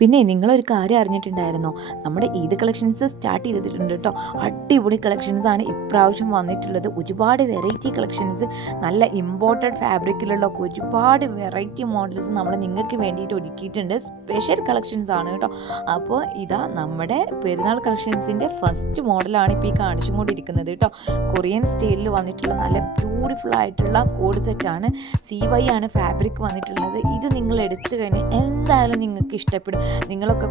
പിന്നെ നിങ്ങളൊരു കാര്യം അറിഞ്ഞിട്ടുണ്ടായിരുന്നോ? നമ്മുടെ ഈദ് കളക്ഷൻസ് സ്റ്റാർട്ട് ചെയ്തിട്ടുണ്ട് കേട്ടോ. അടിപൊളി കളക്ഷൻസാണ് ഇപ്രാവശ്യം വന്നിട്ടുള്ളത്. ഒരുപാട് വെറൈറ്റി കളക്ഷൻസ്, നല്ല ഇമ്പോർട്ടഡ് ഫാബ്രിക്കിലുള്ള ഒരുപാട് വെറൈറ്റി മോഡൽസ് നമ്മൾ നിങ്ങൾക്ക് വേണ്ടിയിട്ട് ഒരുക്കിയിട്ടുണ്ട്. സ്പെഷ്യൽ കളക്ഷൻസ് ആണ് കേട്ടോ. അപ്പോൾ ഇതാ നമ്മുടെ പെരുന്നാൾ കളക്ഷൻസിൻ്റെ ഫസ്റ്റ് മോഡലാണ് ഇപ്പോൾ ഈ കാണിച്ചുകൊണ്ടിരിക്കുന്നത് കേട്ടോ. കൊറിയൻ സ്റ്റൈലിൽ വന്നിട്ടുള്ള നല്ല ബ്യൂട്ടിഫുൾ ആയിട്ടുള്ള കോഡ് സെറ്റാണ്. CY ആണ് ഫാബ്രിക് വന്നിട്ടുള്ളത്. ഇത് നിങ്ങൾ എടുത്തു കഴിഞ്ഞാൽ എന്തായാലും നിങ്ങൾക്ക് ഇഷ്ടപ്പെടും. നിങ്ങളൊക്കെ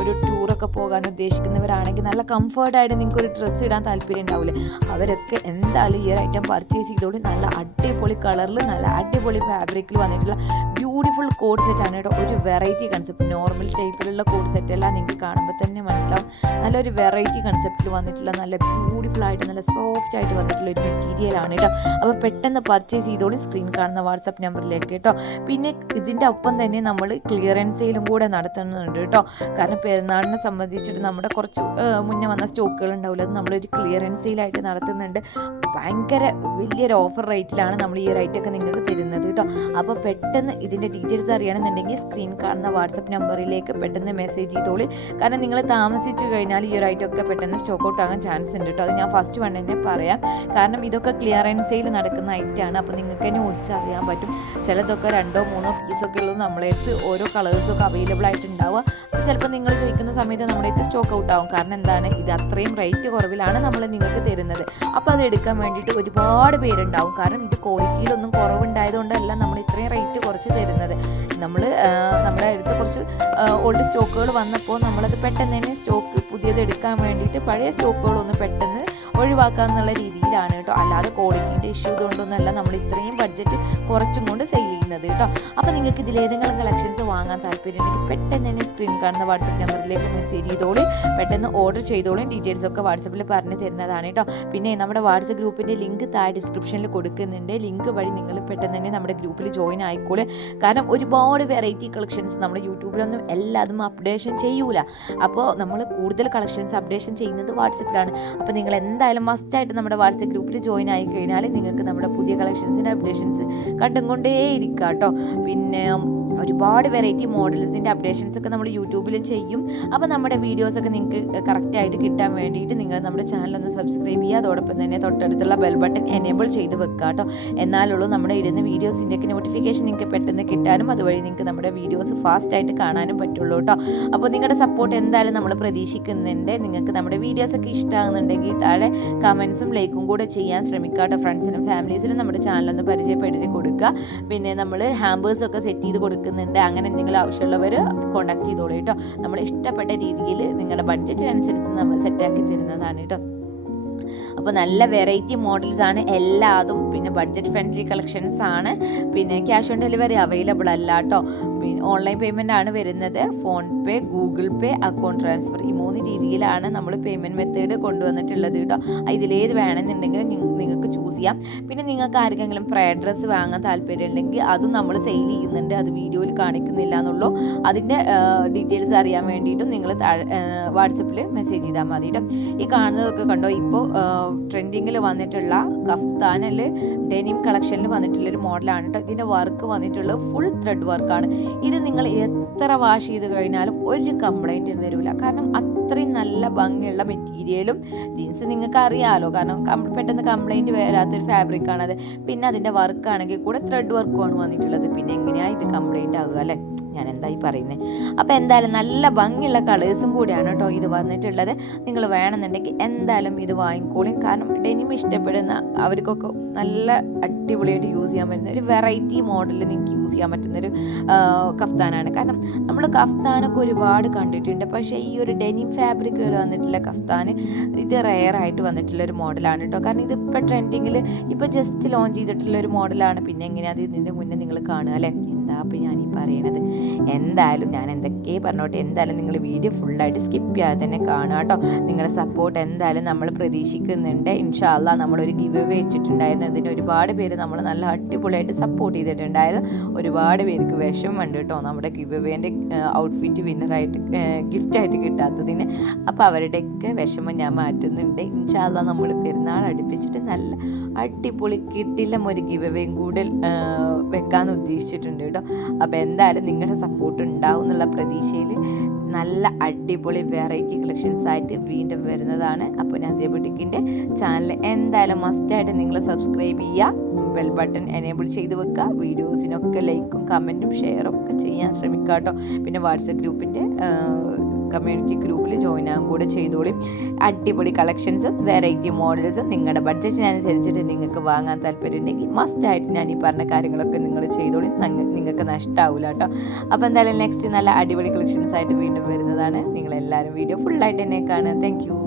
ഒരു ടൂറൊക്കെ പോകാൻ ഉദ്ദേശിക്കുന്നവരാണെങ്കിൽ നല്ല കംഫർട്ടായിട്ട് നിങ്ങൾക്ക് ഒരു ഡ്രസ്സ് ഇടാൻ താല്പര്യം ഉണ്ടാവില്ലേ, അവരൊക്കെ എന്തായാലും ഈ ഒരു ഐറ്റം പർച്ചേസ് ചെയ്തോളൂ. നല്ല അടിപൊളി കളറിൽ നല്ല അടിപൊളി ഫാബ്രിക്കിൽ വന്നിട്ടുള്ള ബ്യൂട്ടിഫുൾ കോഡ് സെറ്റാണ് കേട്ടോ. ഒരു വെറൈറ്റി കൺസെപ്റ്റ്, നോർമൽ ടൈപ്പിലുള്ള കോഡ് സെറ്റ് എല്ലാം നിങ്ങൾക്ക് കാണുമ്പോൾ തന്നെ മനസ്സിലാവും. നല്ലൊരു വെറൈറ്റി കൺസെപ്റ്റിൽ വന്നിട്ടുള്ള നല്ല ബ്യൂട്ടിഫുൾ ആയിട്ട് നല്ല സോഫ്റ്റ് ആയിട്ട് വന്നിട്ടുള്ള ഒരു മെറ്റീരിയലാണ് കേട്ടോ. അപ്പോൾ പെട്ടെന്ന് പർച്ചേസ് ചെയ്തോളൂ സ്ക്രീൻ കാണുന്ന വാട്സപ്പ് നമ്പറിലേക്ക് കേട്ടോ. പിന്നെ ഇതിൻ്റെ ഒപ്പം തന്നെ നമ്മൾ ക്ലിയറൻസ് സെയിലും കൂടെ നടത്തുന്നുണ്ട് കേട്ടോ. കാരണം പെരുന്നാളിനെ സംബന്ധിച്ചിട്ട് നമ്മുടെ കുറച്ച് മുന്നേ വന്ന സ്റ്റോക്കുകൾ ഉണ്ടാവില്ല, അത് നമ്മളൊരു ക്ലിയറൻസ് സെയിലായിട്ട് നടത്തുന്നുണ്ട്. ഭയങ്കര വലിയൊരു ഓഫർ റേറ്റിലാണ് നമ്മൾ ഈ റേറ്റൊക്കെ നിങ്ങൾക്ക് തരുന്നത് കേട്ടോ. അപ്പോൾ പെട്ടെന്ന് ഇതിൻ്റെ ഡീറ്റെയിൽസ് അറിയണമെന്നുണ്ടെങ്കിൽ സ്ക്രീൻ കാണുന്ന വാട്സപ്പ് നമ്പറിലേക്ക് പെട്ടെന്ന് മെസ്സേജ് ചെയ്തോളൂ. കാരണം നിങ്ങൾ താമസിച്ചു കഴിഞ്ഞാൽ ഈ ഒരു ഐറ്റമൊക്കെ പെട്ടെന്ന് സ്റ്റോക്ക് ഔട്ട് ആകാൻ ചാൻസ് ഉണ്ട് കേട്ടോ. അത് ഞാൻ ഫസ്റ്റ് വൺ തന്നെ പറയാം. കാരണം ഇതൊക്കെ ക്ലിയറൻസ് സെയിൽ നടക്കുന്ന ഐറ്റമാണ്. അപ്പോൾ നിങ്ങൾക്ക് തന്നെ ഒഴിച്ചറിയാൻ പറ്റും. ചിലതൊക്കെ 2-3 പീസൊക്കെ ഉള്ളത് നമ്മളെ അടുത്ത് ഓരോ കളേഴ്സൊക്കെ അവൈലബിൾ ആയിട്ടുണ്ടാവുക. അപ്പോൾ ചിലപ്പോൾ നിങ്ങൾ ചോദിക്കുന്ന സമയത്ത് നമ്മുടെ അടുത്ത് സ്റ്റോക്ക് ഔട്ട് ആവും. കാരണം എന്താണ്, ഇത് അത്രയും റേറ്റ് കുറവിലാണ് നമ്മൾ നിങ്ങൾക്ക് തരുന്നത്. അപ്പോൾ അത് എടുക്കാൻ വേണ്ടിയിട്ട് ഒരുപാട് പേരുണ്ടാവും. കാരണം ഇത് ക്വാളിറ്റിയിലൊന്നും കുറവുണ്ടായതുകൊണ്ടല്ല നമ്മൾ ഇത്രയും റേറ്റ് കുറച്ച് തരുന്നത്. നമ്മുടെ അടുത്ത് കുറച്ച് ഓൾഡ് സ്റ്റോക്കുകൾ വന്നപ്പോൾ നമ്മളത് പെട്ടെന്ന് തന്നെ സ്റ്റോക്ക് പുതിയത് എടുക്കാൻ വേണ്ടിയിട്ട് പഴയ സ്റ്റോക്കുകളൊന്ന് പെട്ടെന്ന് ഒഴിവാക്കുക എന്നുള്ള രീതിയിലാണ് കേട്ടോ. അല്ലാതെ ക്വാളിറ്റീൻ്റെ ഇഷ്യൂ കൊണ്ടൊന്നുമല്ല നമ്മൾ ഇത്രയും ബഡ്ജറ്റ് കുറച്ചും കൊണ്ട് സെയിൽ ചെയ്യുന്നത് കേട്ടോ. അപ്പോൾ നിങ്ങൾക്ക് ഇതിലേതെങ്കിലും കളക്ഷൻസ് വാങ്ങാൻ താല്പര്യമുണ്ടെങ്കിൽ പെട്ടെന്ന് തന്നെ സ്ക്രീൻ കാണുന്ന വാട്സപ്പ് നമ്പറിലേക്ക് മെസ്സേജ് ചെയ്തോളൂ. പെട്ടെന്ന് ഓർഡർ ചെയ്തോളും. ഡീറ്റെയിൽസ് ഒക്കെ വാട്സപ്പിൽ പറഞ്ഞു തരുന്നതാണ് കേട്ടോ. പിന്നെ നമ്മുടെ വാട്സപ്പ് ഗ്രൂപ്പിൻ്റെ ലിങ്ക് താഴെ ഡിസ്ക്രിപ്ഷനിൽ കൊടുക്കുന്നുണ്ട്. ലിങ്ക് വഴി നിങ്ങൾ പെട്ടെന്ന് തന്നെ നമ്മുടെ ഗ്രൂപ്പിൽ ജോയിൻ ആയിക്കോളൂ. കാരണം ഒരുപാട് വെറൈറ്റി കളക്ഷൻസ് നമ്മൾ യൂട്യൂബിലൊന്നും എല്ലാതും അപ്ഡേഷൻ ചെയ്യൂല. അപ്പോൾ നമ്മൾ കൂടുതൽ കളക്ഷൻസ് അപ്ഡേഷൻ ചെയ്യുന്നത് വാട്സപ്പിലാണ്. അപ്പോൾ നിങ്ങൾ എന്തായാലും മസ്റ്റായിട്ട് നമ്മുടെ വാട്സപ്പ് ഗ്രൂപ്പിൽ ജോയിൻ ആയി കഴിഞ്ഞാൽ നിങ്ങൾക്ക് നമ്മുടെ പുതിയ കളക്ഷൻസിൻ്റെ അപ്ഡേഷൻസ് കണ്ടും കൊണ്ടേയിരിക്കാം കേട്ടോ. പിന്നെ ഒരുപാട് വെറൈറ്റി മോഡൽസിൻ്റെ അപ്ഡേഷൻസ് ഒക്കെ നമ്മൾ യൂട്യൂബിലും ചെയ്യും. അപ്പോൾ നമ്മുടെ വീഡിയോസൊക്കെ നിങ്ങൾക്ക് കറക്റ്റായിട്ട് കിട്ടാൻ വേണ്ടിയിട്ട് നിങ്ങൾ നമ്മുടെ ചാനലൊന്ന് സബ്സ്ക്രൈബ് ചെയ്യുക. അതോടൊപ്പം തന്നെ തൊട്ടടുത്തുള്ള ബെൽ ബട്ടൺ എനേബിൾ ചെയ്ത് വെക്കുക കേട്ടോ. എന്നാലുള്ളൂ നമ്മുടെ ഇടുന്ന വീഡിയോസിൻ്റെയൊക്കെ നോട്ടിഫിക്കേഷൻ നിങ്ങൾക്ക് പെട്ടെന്ന് കിട്ടാനും അതുവഴി നിങ്ങൾക്ക് നമ്മുടെ വീഡിയോസ് ഫാസ്റ്റായിട്ട് കാണാനും പറ്റുള്ളൂ കേട്ടോ. അപ്പോൾ നിങ്ങളുടെ സപ്പോർട്ട് എന്തായാലും നമ്മൾ പ്രതീക്ഷിക്കുന്നുണ്ട്. നിങ്ങൾക്ക് നമ്മുടെ വീഡിയോസൊക്കെ ഇഷ്ടമാകുന്നുണ്ടെങ്കിൽ താഴെ കമൻസും ലൈക്കും കൂടെ ചെയ്യാൻ ശ്രമിക്കുക കേട്ടോ. ഫ്രണ്ട്സിനും ഫാമിലീസിനും നമ്മുടെ ചാനലൊന്ന് പരിചയപ്പെടുത്തി കൊടുക്കുക. പിന്നെ നമ്മൾ ഹാമ്പേഴ്സൊക്കെ സെറ്റ് ചെയ്ത് കൊടുക്കുന്നുണ്ട്. അങ്ങനെ എന്തെങ്കിലും ആവശ്യമുള്ളവർ കോൺടാക്ട് ചെയ്തോളൂ കേട്ടോ. നമ്മൾ ഇഷ്ടപ്പെട്ട രീതിയിൽ നിങ്ങളുടെ ബഡ്ജറ്റിനനുസരിച്ച് നമ്മൾ സെറ്റാക്കി തരുന്നതാണ് കേട്ടോ. അപ്പോൾ നല്ല വെറൈറ്റി മോഡൽസാണ് എല്ലാതും. പിന്നെ ബഡ്ജറ്റ് ഫ്രണ്ട്ലി കളക്ഷൻസ് ആണ്. പിന്നെ ക്യാഷ് ഓൺ ഡെലിവറി അവൈലബിൾ അല്ല കേട്ടോ. പിന്നെ ഓൺലൈൻ പേയ്മെൻ്റ് ആണ് വരുന്നത്. ഫോൺ പേ, ഗൂഗിൾ പേ, അക്കൗണ്ട് ട്രാൻസ്ഫർ, ഈ 3 രീതിയിലാണ് നമ്മൾ പേയ്മെൻറ്റ് മെത്തേഡ് കൊണ്ടുവന്നിട്ടുള്ളത് കേട്ടോ. ഇതിലേത് വേണമെന്നുണ്ടെങ്കിൽ നിങ്ങൾക്ക് ചൂസ് ചെയ്യാം. പിന്നെ നിങ്ങൾക്ക് ആർക്കെങ്കിലും ഫ്രൈഡ് ഡ്രസ്സ് വാങ്ങാൻ താല്പര്യം ഉണ്ടെങ്കിൽ അതും നമ്മൾ സെയിൽ ചെയ്യുന്നുണ്ട്. അത് വീഡിയോയിൽ കാണിക്കുന്നില്ല എന്നുള്ളൂ. അതിൻ്റെ ഡീറ്റെയിൽസ് അറിയാൻ വേണ്ടിയിട്ടും നിങ്ങൾ വാട്സപ്പിൽ മെസ്സേജ് ചെയ്താൽ മതി കേട്ടോ. ഈ കാണുന്നതൊക്കെ കണ്ടോ, ഇപ്പോൾ ട്രെൻഡിങ്ങിൽ വന്നിട്ടുള്ള കഫ്താനിൽ ഡെനിം കളക്ഷനിൽ വന്നിട്ടുള്ളൊരു മോഡലാണ് കേട്ടോ. ഇതിൻ്റെ വർക്ക് വന്നിട്ടുള്ളത് ഫുൾ ത്രെഡ് വർക്കാണ്. ഇത് നിങ്ങൾ എത്ര വാഷ് ചെയ്ത് കഴിഞ്ഞാലും ഒരു കംപ്ലൈൻറ്റും വരില്ല. കാരണം അത്രയും നല്ല ഭംഗിയുള്ള മെറ്റീരിയലും ജീൻസ് നിങ്ങൾക്ക് അറിയാമല്ലോ. കാരണം പെട്ടെന്ന് കംപ്ലൈൻറ്റ് വരാത്തൊരു ഫാബ്രിക്കാണത്. പിന്നെ അതിൻ്റെ വർക്കാണെങ്കിൽ കൂടെ ത്രെഡ് വർക്കുമാണ് വന്നിട്ടുള്ളത്. പിന്നെ എങ്ങനെയാണ് ഇത് കംപ്ലൈൻറ്റ് ആകുക അല്ലേ, ഞാൻ എന്തായി പറയുന്നത്. അപ്പോൾ എന്തായാലും നല്ല ഭംഗിയുള്ള കളേഴ്സും കൂടിയാണ് കേട്ടോ ഇത് വന്നിട്ടുള്ളത്. നിങ്ങൾ വേണമെന്നുണ്ടെങ്കിൽ എന്തായാലും ഇത് വാങ്ങിക്കോളും. കാരണം ഡെനിം ഇഷ്ടപ്പെടുന്ന അവർക്കൊക്കെ നല്ല അടിപൊളിയായിട്ട് യൂസ് ചെയ്യാൻ പറ്റുന്ന ഒരു വെറൈറ്റി മോഡലിൽ നിങ്ങൾക്ക് യൂസ് ചെയ്യാൻ പറ്റുന്നൊരു കഫ്താനാണ്. കാരണം നമ്മൾ കഫ്താനൊക്കെ ഒരുപാട് കണ്ടിട്ടുണ്ട്. പക്ഷേ ഈ ഒരു ഡെനിം ഫാബ്രിക്കുകൾ വന്നിട്ടുള്ള കഫ്താൻ ഇത് റെയറായിട്ട് വന്നിട്ടുള്ളൊരു മോഡലാണ് കേട്ടോ. കാരണം ഇതിപ്പോൾ ട്രെൻഡിങ്ങിൽ ഇപ്പോൾ ജസ്റ്റ് ലോഞ്ച് ചെയ്തിട്ടുള്ളൊരു മോഡലാണ്. പിന്നെ എങ്ങനെയാണ് അത് ഇതിൻ്റെ മുന്നേ നിങ്ങൾ കാണുക അല്ലേ. എന്താ അപ്പോൾ ഞാൻ ഈ പറയണത്. എന്തായാലും ഞാൻ എന്തൊക്കെ പറഞ്ഞോട്ടെ, എന്തായാലും നിങ്ങൾ വീഡിയോ ഫുള്ളായിട്ട് സ്കിപ്പ് ചെയ്യാതെ തന്നെ കാണുക കേട്ടോ. നിങ്ങളുടെ സപ്പോർട്ട് എന്തായാലും നമ്മൾ പ്രതീക്ഷിക്കുന്നുണ്ട്. ഇൻഷാ അല്ലാഹ് നമ്മളൊരു ഗിവ് അവേ വെച്ചിട്ടുണ്ടായിരുന്നു. ഇതിന് ഒരുപാട് പേര് നമ്മൾ നല്ല അടിപൊളിയായിട്ട് സപ്പോർട്ട് ചെയ്തിട്ടുണ്ടായിരുന്നു. ഒരുപാട് പേർക്ക് വിഷമമുണ്ട് കേട്ടോ നമ്മുടെ ഗിവ് അവേൻ്റെ ഔട്ട്ഫിറ്റ് വിന്നറായിട്ട് ഗിഫ്റ്റായിട്ട് കിട്ടാത്തതിന്. അപ്പോൾ അവരുടെയൊക്കെ വിഷമം ഞാൻ മാറ്റുന്നുണ്ട്. ഇൻഷാ അല്ലാഹ് നമ്മൾ പെരുന്നാൾ അടുപ്പിച്ചിട്ട് നല്ല അടിപൊളി കിട്ടില്ല ഒരു ഗിവ് അവേയും കൂടെ വെക്കാൻ ഉദ്ദേശിച്ചിട്ടുണ്ട് കേട്ടോ. അപ്പോൾ എന്തായാലും നിങ്ങളുടെ സപ്പോർട്ട് ഉണ്ടാവും എന്നുള്ള പ്രതീക്ഷയിൽ നല്ല അടിപൊളി വെറൈറ്റി കളക്ഷൻസ് ആയിട്ട് വീണ്ടും വരുന്നതാണ്. അപ്പോൾ നസിയ ബുട്ടിക്കിൻ്റെ ചാനൽ എന്തായാലും മസ്റ്റായിട്ട് നിങ്ങൾ സബ്സ്ക്രൈബ് ചെയ്യുക, ബെൽ ബട്ടൺ എനേബിൾ ചെയ്ത് വെക്കുക, വീഡിയോസിനൊക്കെ ലൈക്കും കമൻറ്റും ഷെയറും ഒക്കെ ചെയ്യാൻ ശ്രമിക്കുക കേട്ടോ. പിന്നെ വാട്സപ്പ് ഗ്രൂപ്പിൻ്റെ കമ്മ്യൂണിറ്റി ഗ്രൂപ്പിൽ ജോയിൻ ആകും കൂടെ ചെയ്തോളും. അടിപൊളി കളക്ഷൻസും വെറൈറ്റി മോഡൽസും നിങ്ങളുടെ ബഡ്ജറ്റിനനുസരിച്ചിട്ട് നിങ്ങൾക്ക് വാങ്ങാൻ താല്പര്യം ഉണ്ടെങ്കിൽ മസ്റ്റായിട്ട് ഞാൻ ഈ പറഞ്ഞ കാര്യങ്ങളൊക്കെ നിങ്ങൾ ചെയ്തോളും, നിങ്ങൾക്ക് നഷ്ടമാവില്ല കേട്ടോ. അപ്പോൾ എന്തായാലും നെക്സ്റ്റ് നല്ല അടിപൊളി കളക്ഷൻസ് ആയിട്ട് വീണ്ടും വരുന്നതാണ്. നിങ്ങളെല്ലാവരും വീഡിയോ ഫുള്ളായിട്ട് തന്നെ കാണുക. Thank you.